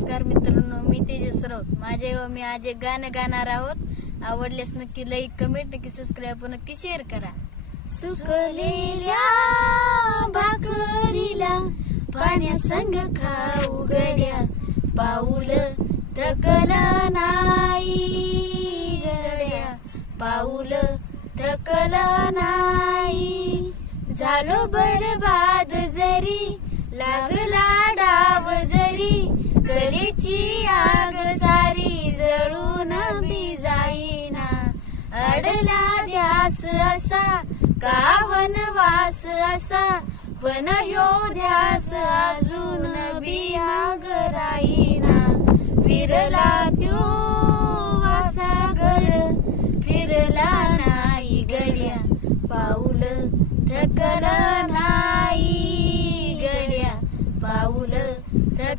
नमस्कार मित्रांनो, मी तेजस राऊत. माझे व मी आज एक गाणं गाणार आहोत. आवडल्यास नक्की लाईक, कमेंट, नक्की सबस्क्राईब, नक्की शेअर करा. सुकलेल्या भाकरीला पाण्यासंग खाऊ गड्या, पाऊल थकला नाही गड्या, पाऊल थकला नाही. झालो बरबाद जरी लागला डाव जरी, कलेची आग सारी जळून बी जाईना. अडला ध्यास असा का वनवास असा, पण ह्यो ध्यास अजून बी आग राहीना. फिरला त्यो वासागर फिरला नाही गड्या, पाऊल थकला